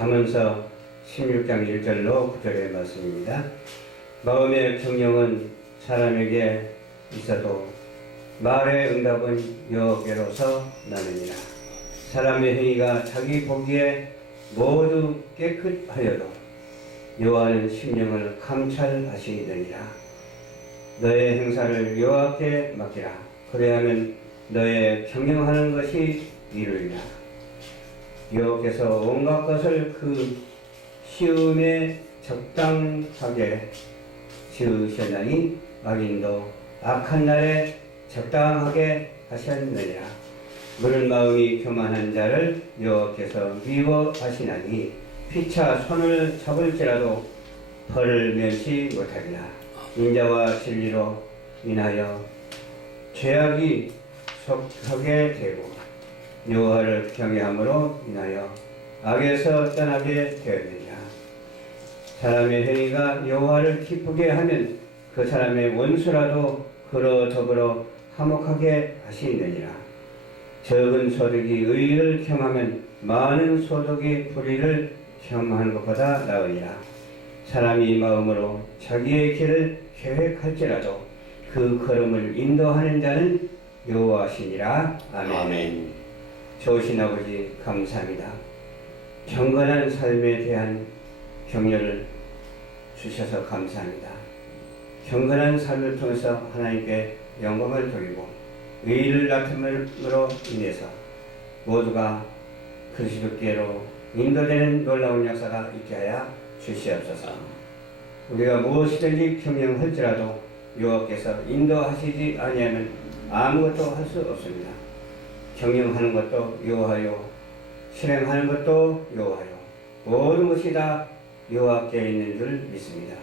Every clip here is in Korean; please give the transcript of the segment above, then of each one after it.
잠언서 16장 1절로 9절의 말씀입니다. 마음의 경영은 사람에게 있어도 말의 응답은 여호와께로서 나느니라. 사람의 행위가 자기 보기에 모두 깨끗하여도 여호와는 심령을 감찰하시느니라. 너의 행사를 여호와께 맡기라. 그래야면 너의 경영하는 것이 이루리라. 여호와께서 온갖 것을 그 시음에 적당하게 지으셨나니 악인도 악한 날에 적당하게 하셨느니라. 물은 마음이 교만한 자를 여호와께서 미워하시나니 피차 손을 잡을지라도 벌을 면치 못하리라. 인자와 진리로 인하여 죄악이 속하게 되고 여호와를 경외함으로 인하여 악에서 떠나게 되느니라. 사람의 행위가 여호와를 기쁘게 하면 그 사람의 원수라도 그로 더불어 화목하게 하시느니라. 적은 소득이 의를 겸하면 많은 소득이 불의를 겸하는 것보다 나으니라. 사람이 마음으로 자기의 길을 계획할지라도 그 걸음을 인도하는 자는 여호와시니라. 아멘. 아멘. 좋으신 아버지 감사합니다. 경건한 삶에 대한 격려를 주셔서 감사합니다. 경건한 삶을 통해서 하나님께 영광을 돌리고 의를 나타냄으로 인해서 모두가 그리스도께로 인도되는 놀라운 역사가 있게 하여 주시옵소서. 우리가 무엇이든지 경영할지라도 여호와께서 인도하시지 아니하면 아무것도 할 수 없습니다. 경영하는 것도 여호와요, 실행하는 것도 여호와요, 모든 것이 다 여호와께 있는 줄 믿습니다.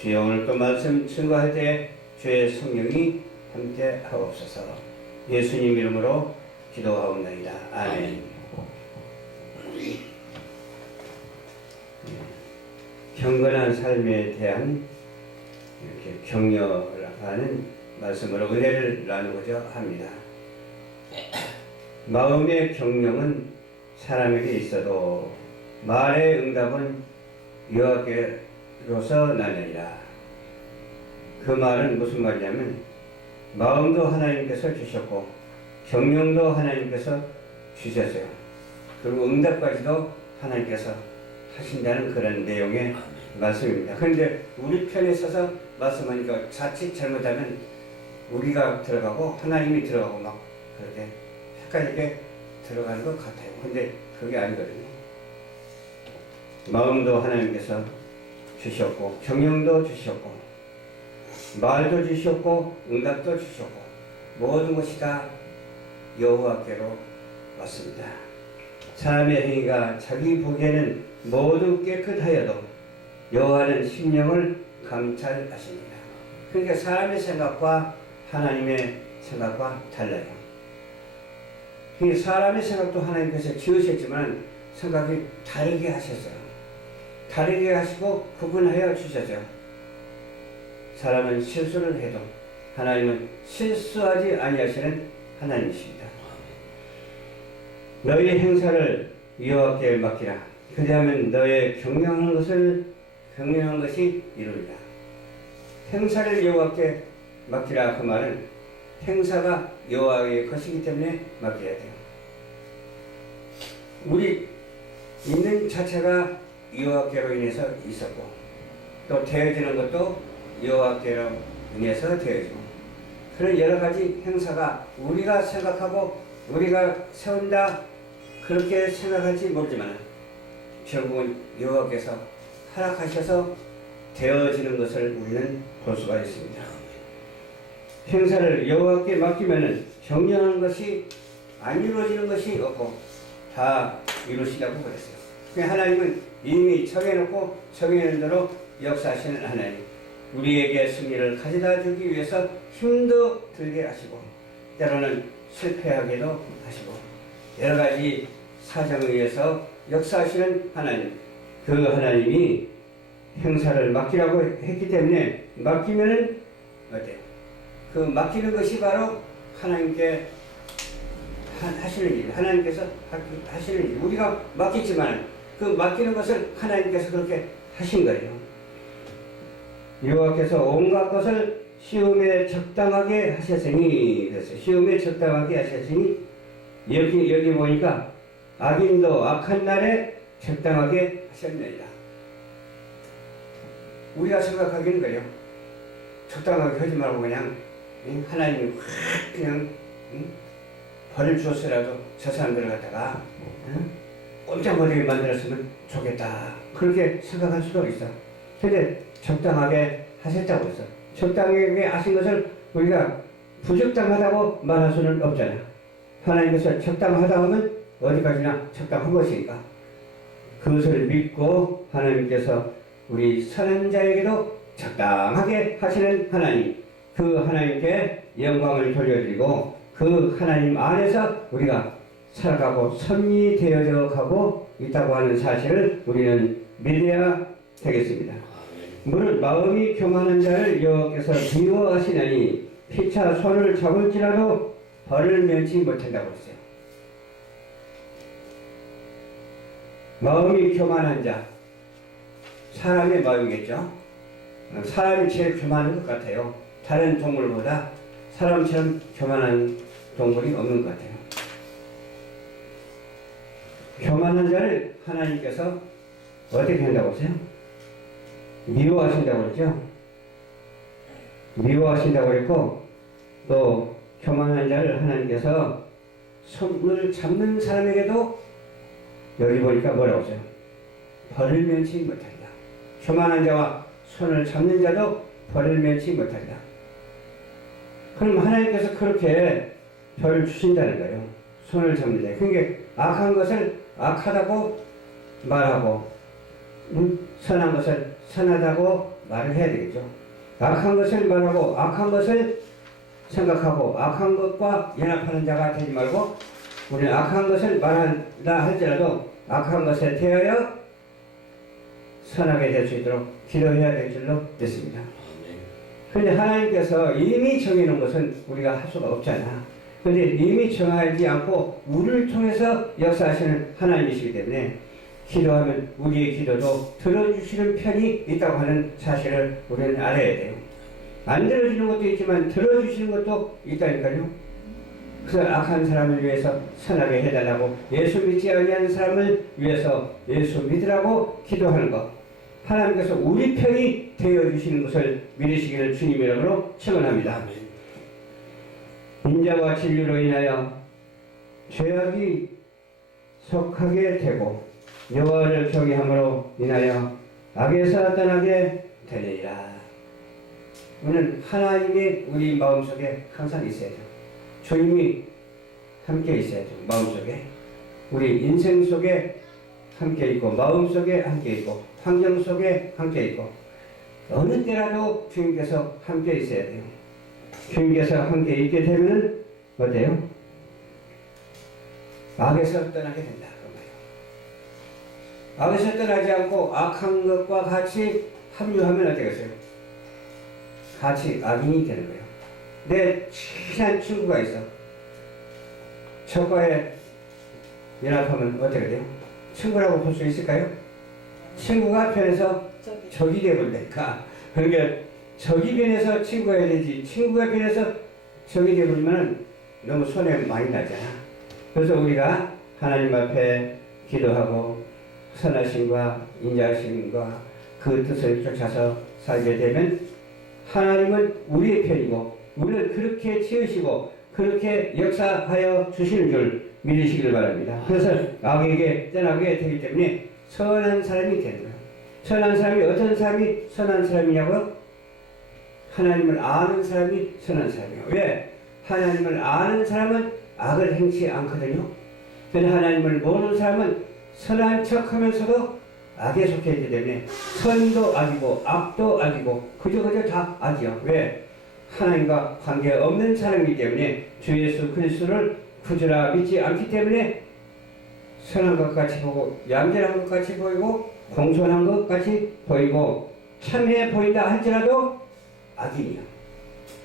주여, 오늘 또 말씀 증거할 때 주의 성령이 함께 하옵소서. 예수님 이름으로 기도하옵나이다. 아멘. 경건한 삶에 대한 이렇게 격려하는 말씀으로 은혜를 나누고자 합니다. 마음의 경영은 사람에게 있어도 말의 응답은 여호와께로서 나느니라. 그 말은 무슨 말이냐면 마음도 하나님께서 주셨고 경영도 하나님께서 주셨어요. 그리고 응답까지도 하나님께서 하신다는 그런 내용의 말씀입니다. 그런데 우리 편에 서서 말씀하니까 자칫 잘못하면 우리가 들어가고 하나님이 들어가고 막 그렇게 헷갈리게 들어가는 것 같아요. 근데 그게 아니거든요. 마음도 하나님께서 주셨고 경영도 주셨고 말도 주셨고 응답도 주셨고 모든 것이 다 여호와께로 왔습니다. 사람의 행위가 자기 보기에는 모두 깨끗하여도 여호와는 심령을 감찰하십니다. 그러니까 사람의 생각과 하나님의 생각과 달라요. 사람의 생각도 하나님께서 지으셨지만 생각이 다르게 하셨어요. 다르게 하시고 구분하여 주셨어요. 사람은 실수를 해도 하나님은 실수하지 아니하시는 하나님이십니다. 너희 행사를 여호와께 맡기라. 그리하면 너의 경영하는 것이 이루리라. 행사를 여호와께 맡기라. 그 말은 행사가 여호와의 것이기 때문에 맡겨야 돼요. 우리 있는 자체가 여호와께로 인해서 있었고 또 되어지는 것도 여호와께로 인해서 되어지고 그런 여러 가지 행사가 우리가 생각하고 우리가 세운다 그렇게 생각할지 모르지만 결국은 여호와께서 허락하셔서 되어지는 것을 우리는 볼 수가 있습니다. 행사를 여호와께 맡기면은 경영하는 것이 안 이루어지는 것이 없고 다 이루시라고 그랬어요. 하나님은 이미 정해놓고 정해놓은 대로 역사하시는 하나님, 우리에게 승리를 가져다 주기 위해서 힘도 들게 하시고 때로는 실패하게도 하시고 여러 가지 사정에 의해서 역사하시는 하나님, 그 하나님이 행사를 맡기라고 했기 때문에 맡기면은 어때요? 그 맡기는 것이 바로 하나님께 하시는 일, 하나님께서 하시는 일. 우리가 맡겼지만 그 맡기는 것을 하나님께서 그렇게 하신 거예요. 여호와께서 온갖 것을 시험에 적당하게 하셨으니, 그래서 시험에 적당하게 하셨으니, 여기 보니까 악인도 악한 날에 적당하게 하셨느니라. 우리가 생각하기는 그래요. 적당하게 하지 말고 그냥 하나님이 확 그냥 벌을 주었으라도 저 사람들을 갖다가 꼼짝 못하게 만들었으면 좋겠다, 그렇게 생각할 수도 있어. 근데 적당하게 하셨다고 했어. 적당하게 하신 것을 우리가 부적당하다고 말할 수는 없잖아. 하나님께서 적당하다 하면 어디까지나 적당한 것이니까 그것을 믿고 하나님께서 우리 선한 자에게도 적당하게 하시는 하나님, 그 하나님께 영광을 돌려드리고 그 하나님 안에서 우리가 살아가고 선이 되어져 가고 있다고 하는 사실을 우리는 믿어야 되겠습니다. 물은 마음이 교만한 자를 여호와께서 미워하시나니 피차 손을 잡을지라도 벌을 면치 못한다고 했어요. 마음이 교만한 자, 사람의 마음이겠죠. 사람이 제일 교만한 것 같아요. 다른 동물보다 사람처럼 교만한 동물이 없는 것 같아요. 교만한 자를 하나님께서 어떻게 한다고 하세요? 미워하신다고 그랬죠. 미워하신다고 그랬고, 또 교만한 자를 하나님께서 손을 잡는 사람에게도 여기 보니까 뭐라고 하세요? 벌을 면치 못한다. 교만한 자와 손을 잡는 자도 벌을 면치 못한다. 그럼 하나님께서 그렇게 벌을 주신다는 거예요. 손을 잡는 자. 그러니까 악한 것을 악하다고 말하고, 선한 것을 선하다고 말을 해야 되겠죠. 악한 것을 말하고 악한 것을 생각하고 악한 것과 연합하는 자가 되지 말고, 우리는 악한 것을 말한다 할지라도 악한 것에 대하여 선하게 될 수 있도록 기도해야 될 줄로 믿습니다. 그런데 하나님께서 이미 정해놓은 것은 우리가 할 수가 없잖아. 그런데 이미 정하지 않고 우리를 통해서 역사하시는 하나님이시기 때문에 기도하면 우리의 기도도 들어주시는 편이 있다고 하는 사실을 우리는 알아야 돼요. 안 들어주는 것도 있지만 들어주시는 것도 있다니까요. 그래서 악한 사람을 위해서 선하게 해달라고, 예수 믿지 아니하는 사람을 위해서 예수 믿으라고 기도하는 것, 하나님께서 우리 편이 되어주시는 것을 믿으시기를 주님의 이름으로 축원합니다. 인자와 진리로 인하여 죄악이 속하게 되고 여호와를 경외함으로 인하여 악에서 떠나게 되리라. 우리는 하나님이 우리 마음속에 항상 있어야 돼요. 주님이 함께 있어야 돼요. 마음속에, 우리 인생 속에 함께 있고, 마음속에 함께 있고, 환경 속에 함께 있고, 어느 때라도 주님께서 함께 있어야 돼요. 주님께서 함께 있게 되면 어때요? 악에서 떠나게 된다. 악에서 떠나지 않고 악한 것과 같이 합류하면 어떻겠어요? 같이 악인이 되는 거예요. 내 친한 친구가 있어. 저과에 연합하면 어떻게 돼요? 친구라고 볼 수 있을까요? 친구가 변해서 적이 되버리니까. 그러니까 적이 변해서 친구가 해야 되지, 친구가 변해서 적이 되버리면 너무 손해 많이 나잖아. 그래서 우리가 하나님 앞에 기도하고 선하심과 인자하심과 그 뜻을 쫓아서 살게 되면 하나님은 우리의 편이고 우리를 그렇게 지으시고 그렇게 역사하여 주시는 줄 믿으시길 바랍니다. 그래서 악에게 떠나게 되기 때문에 선한 사람이 되는 거예요. 선한 사람이 어떤 사람이 선한 사람이냐고요? 하나님을 아는 사람이 선한 사람이에요. 왜? 하나님을 아는 사람은 악을 행치 않거든요. 그런데 하나님을 모르는 사람은 선한 척하면서도 악에 속해 있기 때문에 선도 악이고 악도 악이고 그저 다 악이요. 왜? 하나님과 관계없는 사람이기 때문에 주 예수 그리스도를 구주라 믿지 않기 때문에 선한 것 같이 보고 양전한 것 같이 보이고 공손한 것 같이 보이고 참해 보인다 할지라도 악이냐.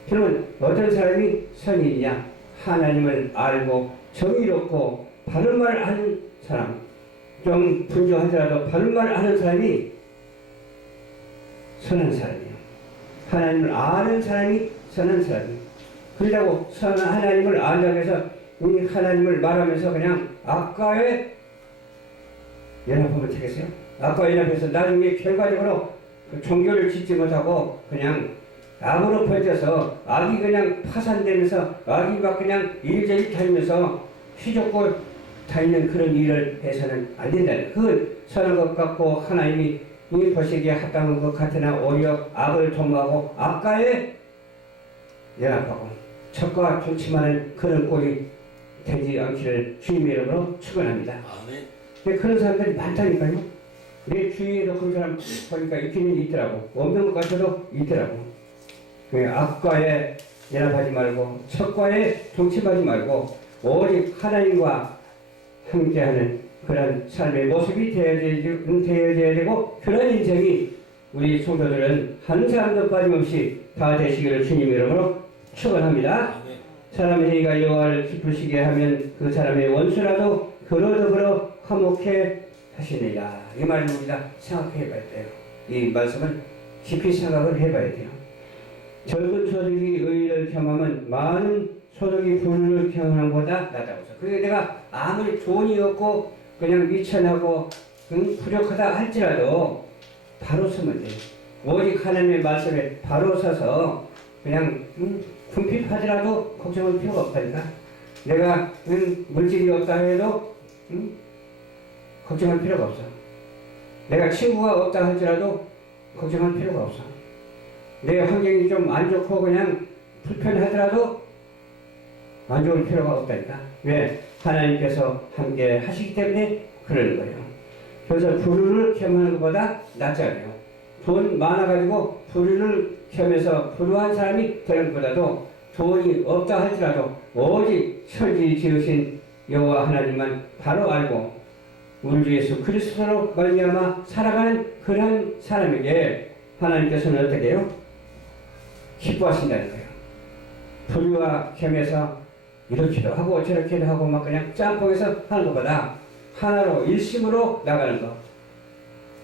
그러면 어떤 사람이 선이냐? 하나님을 알고 정의롭고 바른 말을 하는 사람, 좀 분주하더라도 바른 말 하는 사람이 선한 사람이에요. 하나님을 아는 사람이 선한 사람이에요. 그러자고 선한 하나님을 안다고 해서 이 하나님을 말하면서 그냥 악과에 연합하면 되겠어요? 악과 연합해서 나중에 결과적으로 그 종교를 짓지 못하고 그냥 악으로 퍼져서 악이 그냥 파산되면서 악이 막 그냥 일제히 다니면서 휘젓고 다니는 그런 일을 해서는 안 된다는 그 선한 것 같고 하나님이 이 보시기에 합당한 것 같으나 오히려 악을 도모하고 악과에 연합하고 척과 동침하는 그런 꼴이 되지 않기를 주님의 이름으로 축원합니다. 아멘. 그런 사람들이 많다니까요. 내 주위에도 그런 사람 보니까 있기는 있더라고. 없는 것 같아도 있더라고. 악과에 연합하지 말고 척과에 동침하지 말고 오직 하나님과 함께하는 그런 삶의 모습이 되어져야 되고 그런 인생이 우리 성도들은 한 사람도 빠짐없이 다 되시기를 주님 이름으로 축원합니다. 사람의 행위가 여호와를 기쁘시게 하면 그 사람의 원수라도 그로 더불어 화목해 하시느니라. 이 말을 우리가 생각해 봐야 돼요. 이 말씀을 깊이 생각을 해봐야 돼요. 적은 소득이 의를 겸하면 많은 소득이 불을 겸하는 것보다 낫다고 해서 그게 내가 아무리 돈이 없고 그냥 미천하고 부족하다 할지라도 바로 서면 돼요. 오직 하나님의 말씀에 바로 서서 그냥 궁핍하더라도 걱정할 필요가 없다니까. 내가 물질이 없다 해도 걱정할 필요가 없어. 내가 친구가 없다 할지라도 걱정할 필요가 없어. 내 환경이 좀 안 좋고 그냥 불편하더라도 안 좋을 필요가 없다니까. 왜? 하나님께서 함께 하시기 때문에 그러는 거예요. 그래서 불을 겸하는 것보다 낫잖아요. 돈 많아가지고 불을 겸해서 불우한 사람이 되는 것보다도 돈이 없다 할지라도 오직 천지 지으신 여호와 하나님만 바로 알고 우리 주 예수 그리스도로 말미암아 살아가는 그런 사람에게 하나님께서는 어떻게 해요? 기뻐하신다는 거예요. 불과 겸해서 이렇게도 하고 저렇게도 하고 막 그냥 짬뽕해서 하는 것보다 하나로 일심으로 나가는 거.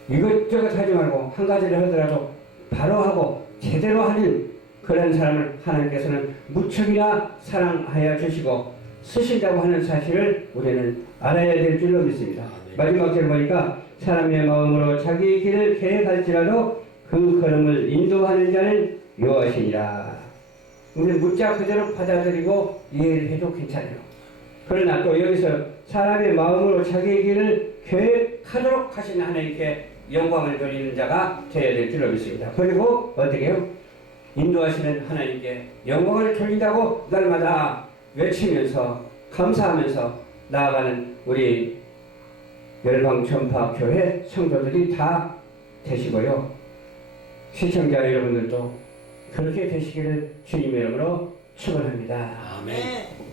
이것저것 하지 말고 한 가지를 하더라도 바로 하고 제대로 하는 그런 사람을 하나님께서는 무척이나 사랑하여 주시고 쓰신다고 하는 사실을 우리는 알아야 될 줄로 믿습니다. 마지막 절 보니까 사람의 마음으로 자기 길을 계획할지라도 그 걸음을 인도하는 자는 여호와시니라. 우리는 문자 그대로 받아들이고 이해를 해도 괜찮아요. 그러나 또 여기서 사람의 마음으로 자기의 길을 계획하도록 하시는 하나님께 영광을 돌리는 자가 되어야 될 줄로 믿습니다. 그리고 어떻게 해요? 인도하시는 하나님께 영광을 돌린다고 날마다 외치면서 감사하면서 나아가는 우리 열방전파교회 성도들이 다 되시고요. 시청자 여러분들도 그렇게 되시기를 주님의 이름으로 축원합니다. 아멘.